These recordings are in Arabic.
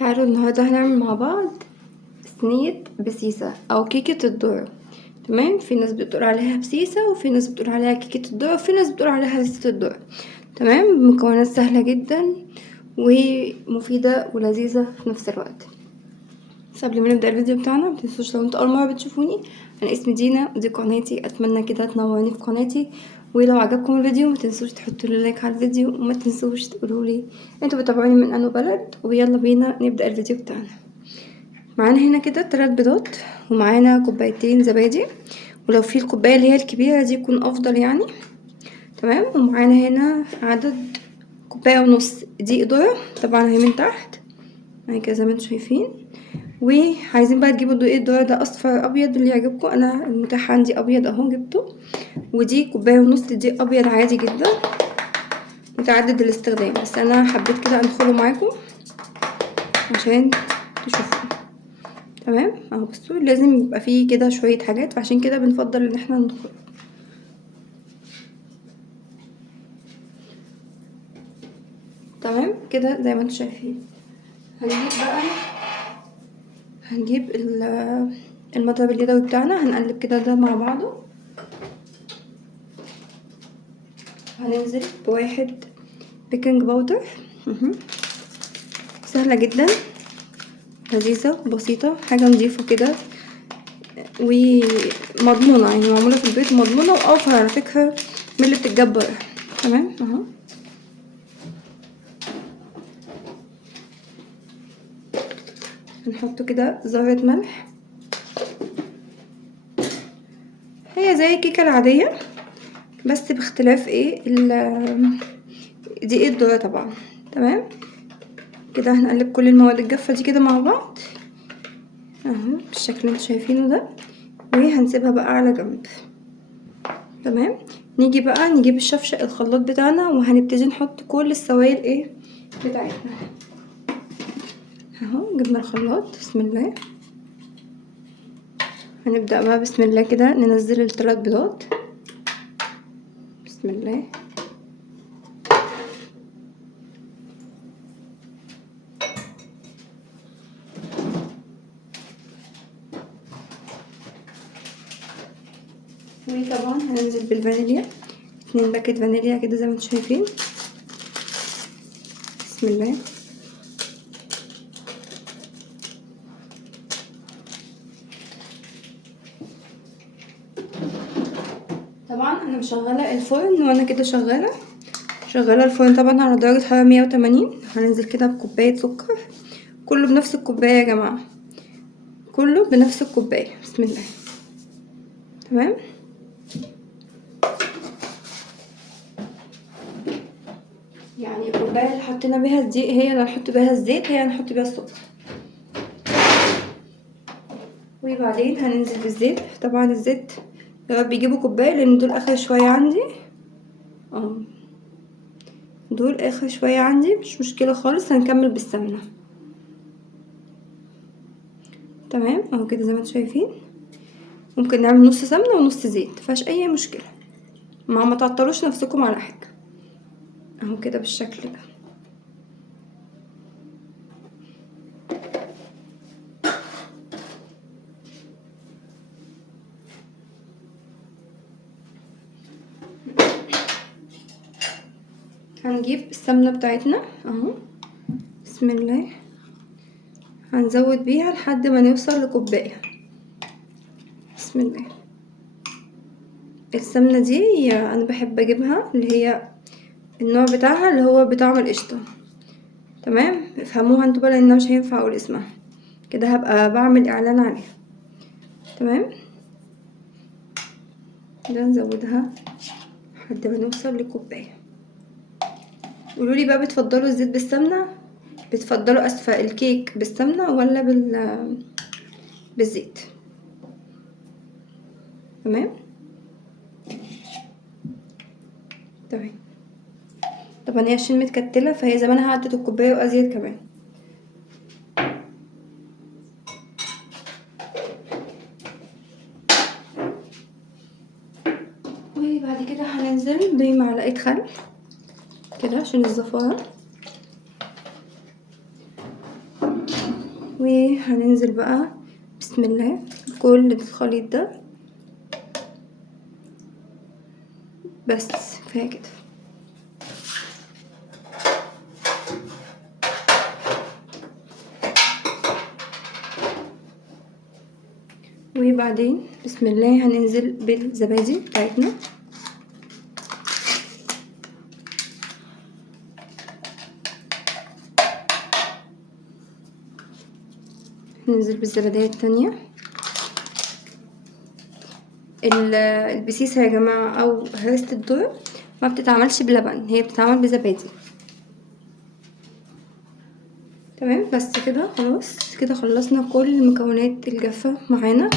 تعالوا النهارده هنعمل مع بعض صينية بسيسة او كيكة الذرة. تمام، في ناس بتقول عليها بسيسة وفي ناس بتقول عليها كيكة الذرة وفي ناس بتقول عليها بسيسة الذرة. تمام، مكونات سهلة جدا ومفيدة ولذيذة في نفس الوقت. بس قبل ما نبدأ الفيديو بتاعنا متنسوش لو انتوا اول مرة بتشوفوني، انا اسمي دينا ودي قناتي، اتمنى كده تنوروني في قناتي. ولو عجبكم الفيديو متنسوش تحطوا لي لايك على الفيديو وما تنسوش تقولوا لي انتوا بتابعوني من انو بلد. ويلا بينا نبدأ الفيديو بتاعنا. معانا هنا كده 3 بيضات ومعانا كوبايتين زبادي، ولو في الكوبايه اللي هي الكبيره دي يكون افضل يعني. تمام، ومعانا هنا عدد كوبايه ونص دقيق ذره، طبعا اهي من تحت اهي كده زي ما انتم شايفين. وعايزين بقى تجيبوا دقيق الذره ده اصفر ابيض اللي يعجبكم، انا المتاح عندي ابيض اهو جبته. ودي كوبايه ونص دقيق ابيض عادي جدا متعدد الاستخدام، بس انا حبيت كده ادخله معاكم عشان تشوفوا. تمام اهو، بصوا لازم يبقى فيه كده شويه حاجات، فعشان كده بنفضل ان احنا ندخل. تمام كده زي ما انتم شايفين. هنجيب المضرب اليدوي بتاعنا، هنقلب كده ده مع بعضه. هننزل بواحد بيكنج باودر. سهله جدا لذيذه بسيطه، حاجه نضيفه كده ومضمونه، يعني معموله في البيت ومضمونه واوفر على فكره من اللي بتتجبر. تمام اهو. هنحط كده ذرة ملح، هي زي الكيكة العادية بس باختلاف ايه دقيق الذرة طبعا. تمام كده هنقلب كل المواد الجافة دي كده مع بعض اهو بالشكل اللي انتوا شايفينه ده، وهنسيبها بقى على جنب. تمام، نيجي بقى نجيب الشفشق الخلاط بتاعنا وهنبتدي نحط كل السوائل ايه بتاعتنا اهو. جبنا الخلاط، بسم الله. هنبدأ بقى بسم الله كده ننزل ال3 بيضات، بسم الله. وطبعا هننزل بالفانيليا، 2 باكت فانيليا كده زي ما انتم شايفين، بسم الله. طبعا انا مشغله الفرن وانا كده شغاله الفرن طبعا على درجه حراره 180. هننزل كده بكوبايه سكر، كله بنفس الكوبايه يا جماعه، كله بنفس الكوبايه، بسم الله. تمام، يعني الكوبايه اللي حطينا بيها الدقيق هي اللي هنحط بيها الزيت، هي اللي هنحط بيها السكر. وبعدين هننزل بالزيت، طبعا الزيت يا رب يجيبوا كوبايه لان دول اخر شويه عندي دول اخر شويه عندي، مش مشكله خالص، هنكمل بالسمنه. تمام اهو كده زي ما انتم شايفين، ممكن نعمل نص سمنه ونص زيت، مفيهاش اي مشكله، ما تعطلوش نفسكم على حاجه اهو كده بالشكل ده. هنجيب السمنه بتاعتنا اهو، بسم الله. هنزود بيها لحد ما نوصل لكوبايه، بسم الله. السمنه دي انا بحب اجيبها اللي هي النوع بتاعها اللي هو بطعم القشطه. تمام، افهموها انتوا بقى لان مش هينفع اقول اسمها كده، هبقى بعمل اعلان عليها. تمام، كده نزودها لحد ما نوصل لكوبايه. قولولي بقى بتفضلوا الزيت بالسمنه، بتفضلوا اسفة الكيك بالسمنه ولا بالزيت؟ تمام تمام. طبعا هي عشان متكتله فهي زمانها عدت الكوبايه وازيد كمان. وبعد كده هننزل بمعلقه خل كده عشان الزفاره. وهننزل بقى بسم الله كل الخليط ده، بس كفايه كده. وبعدين بسم الله هننزل بالزبادي بتاعتنا، ننزل بالزبادية التانية. البسيسة يا جماعة او هرسة الذرة ما بتتعملش بلبن، هي بتتعمل بزبادي. تمام، بس كده خلاص، كده خلصنا كل المكونات الجافة معانا.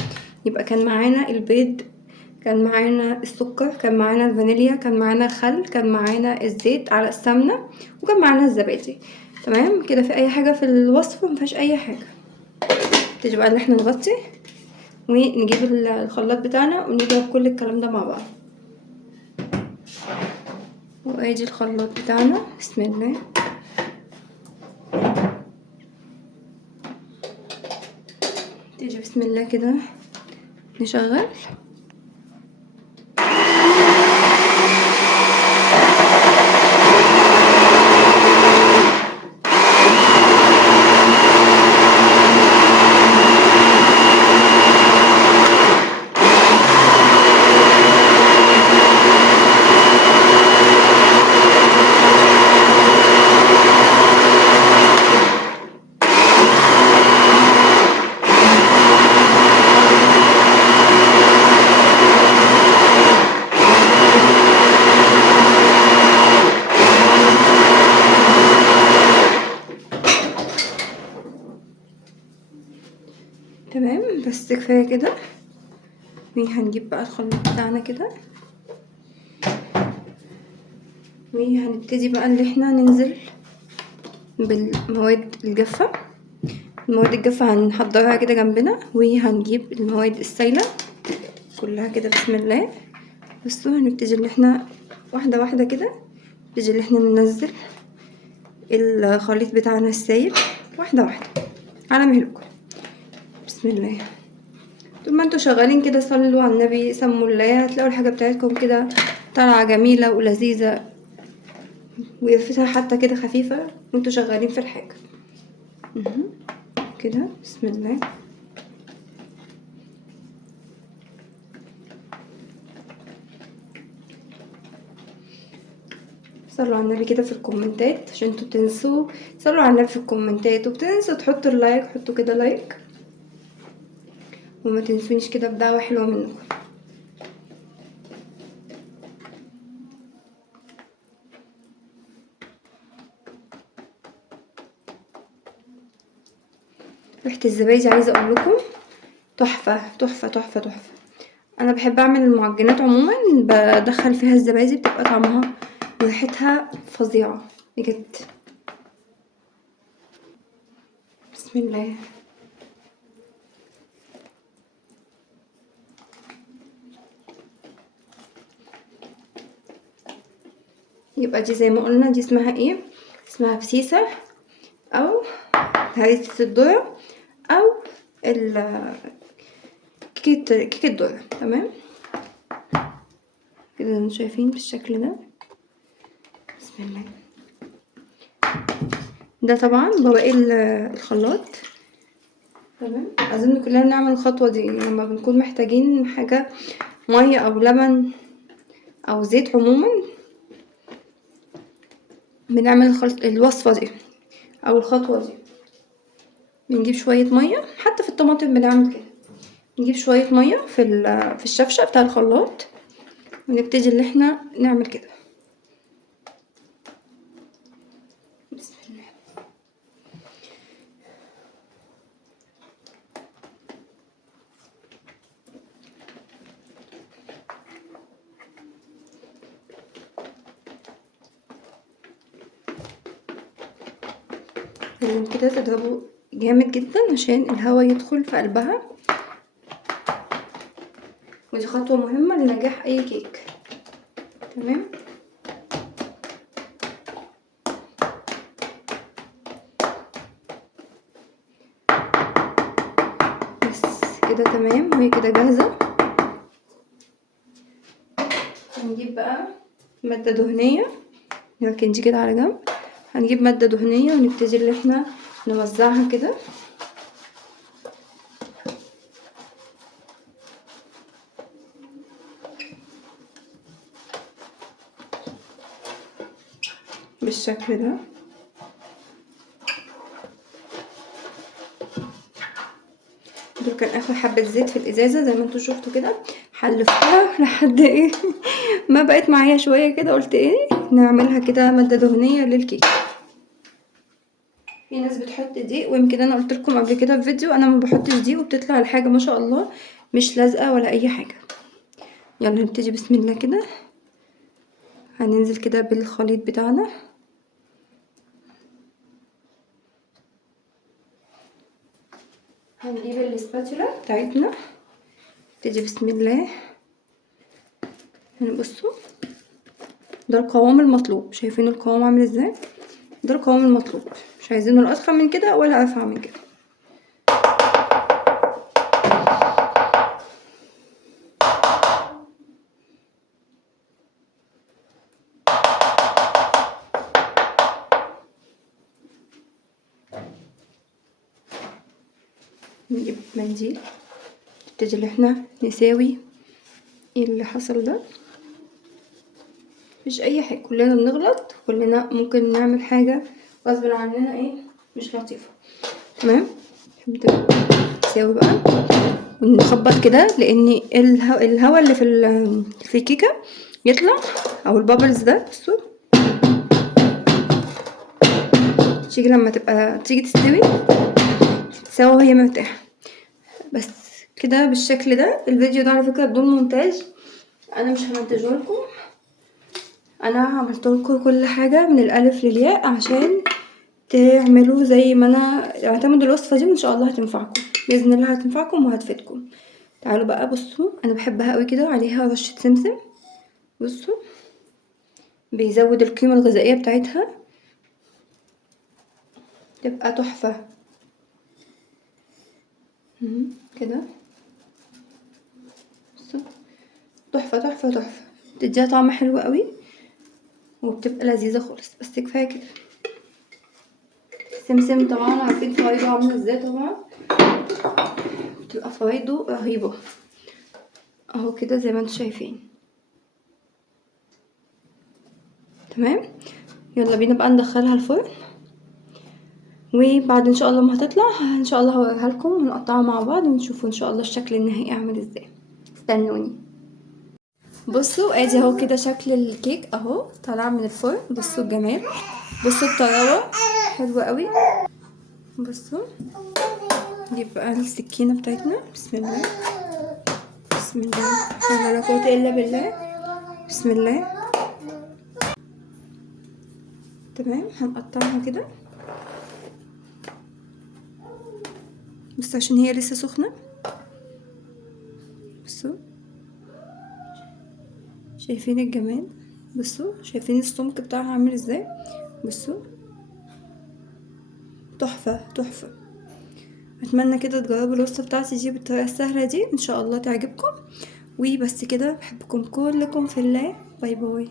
يبقى كان معانا البيض، كان معانا السكر، كان معانا الفانيليا، كان معانا الخل، كان معانا الزيت على السمنة، وكان معانا الزبادي. تمام كده، في اي حاجة في الوصفة؟ مفيهاش اي حاجة. تيجي بقى اللي احنا نغطي ونجيب الخلاط بتاعنا ونضرب كل الكلام ده مع بعض. وادي الخلاط بتاعنا بسم الله. تيجي بسم الله كده نشغل. تمام بس كفايه كده. وهنجيب بقى الخلاط بتاعنا كده، وهنبتدي بقى اللي احنا ننزل بالمواد الجافة. المواد الجافة هنحضرها كده جنبنا، وهنجيب المواد السايلة كلها كده بسم الله. بصوا هنبتدي اللي احنا واحدة واحدة كده، نبتدي اللي احنا ننزل الخليط بتاعنا السايل واحدة واحدة على مهلكم بسم الله. طول ما انتوا شغالين كده صلوا على النبي، سموا الله، هتلاقوا الحاجة بتاعتكم كده طالعة جميلة ولذيذة، وقرفتها حتى كده خفيفة وانتوا شغالين في الحاجة. كده بسم الله. صلوا على النبي كده في الكومنتات عشان انتوا بتنسوا. صلوا على النبي في الكومنتات وبتنسوا تحطوا اللايك، حطوا كده لايك، وما تنسونيش كده بدعوة حلوة منكم. ريحة الزبادي عايزة اقول لكم تحفة تحفة تحفة تحفة. انا بحب اعمل المعجنات عموما بدخل فيها الزبادي، بتبقى طعمها وريحتها فظيعة بجد. بسم الله. يبقى دي زي ما قلنا دي اسمها ايه؟ اسمها بسيسة او هريسة الذرة او كيكة الذرة. تمام كده انتوا شايفين بالشكل ده بسم الله. ده طبعا بواقي الخلاط. تمام، اظن كلنا بنعمل الخطوة دي لما بنكون محتاجين حاجة مية او لبن او زيت. عموما بنعمل الوصفة دي او الخطوة دي، بنجيب شوية مية، حتى في الطماطم بنعمل كده، نجيب شوية مية في الشفشة بتاع الخلاط، ونبتدي اللي احنا نعمل كده بسم الله. لازم كده تضربه جامد جدا عشان الهواء يدخل في قلبها، ودي خطوة مهمة لنجاح اي كيك. تمام كده تمام وهي كده جاهزة. هنجيب بقى مادة دهنية، نركن دي كده على جنب. هنجيب مادة دهنية ونبتدي اللي احنا نوزعها كده بالشكل ده. دول كان اخر حبة زيت في الازازة زي ما انتوا شفتوا كده، حلفتها لحد ايه ما بقت معايا شوية كده، قلت ايه نعملها كده مادة دهنية للكيك. في ناس بتحط دقيق، ويمكن انا قلت لكم قبل كده في فيديو انا ما بحطش دقيق وبتطلع الحاجة ما شاء الله مش لازقة ولا اي حاجة. يلا نبتدي بسم الله كده. هننزل كده بالخليط بتاعنا، هنجيب الاسباتولا بتاعتنا، نبتدي بسم الله. بصوا ده القوام المطلوب، شايفين القوام عامل ازاي؟ ده القوام المطلوب، مش عايزينه لا اتخن من كده ولا ارفع من كده. نجيب منديل، نبتدي اللي احنا نساوي ايه اللي حصل ده. مش اي حاجه، كلنا بنغلط، كلنا ممكن نعمل حاجه غصب عننا ايه مش لطيفه. تمام، نبدا نساوي بقى ونخبط كده، لان الهواء اللي في الكيكه يطلع، او البابلز ده. بصوا تيجي لما تيجي تستوي تسوى وهي مرتاحه. بس كده بالشكل ده. الفيديو ده على فكره بدون مونتاج، انا مش همنتجه لكم، انا عملت لكم كل حاجه من الالف للياء عشان تعملوا زي ما انا. اعتمدوا الوصفه دي وان شاء الله هتنفعكم باذن الله، هتنفعكم وهتفيدكم. تعالوا بقى بصوا، انا بحبها قوي كده عليها رشه سمسم. بصوا بيزود القيمه الغذائيه بتاعتها، تبقى تحفه كده. بصوا تحفه تحفه تحفه، بتديها طعم حلو قوي وبتبقى لذيذه خالص. بس كفايه كده. السمسم طبعا عارفين فوائده عامله ازاي، طبعا بتبقى فوائده رهيبه اهو كده زي ما انتم شايفين. تمام، يلا بينا بقى ندخلها الفرن، وبعد ان شاء الله ما هتطلع ان شاء الله هوريها لكم ونقطعها مع بعض ونشوفوا ان شاء الله الشكل النهائي عامل ازاي. استنوني. بصوا ادي اهو كده شكل الكيك اهو طالع من الفرن. بصوا الجمال، بصوا الطراوه حلوه قوي. بصوا نجيب بقى السكينه بتاعتنا، بسم الله بسم الله لا قوه الا بالله، بسم الله. تمام، هنقطعها كده بس عشان هي لسه سخنه. بصوا شايفين الجمال، بصوا شايفين السمك بتاعها عامل ازاي. بصوا تحفه تحفه. اتمنى كده تجربوا الوصفه بتاعتي دي بالطريقه السهله دي، ان شاء الله تعجبكم. وبس كده، بحبكم كلكم في الله. باي باي.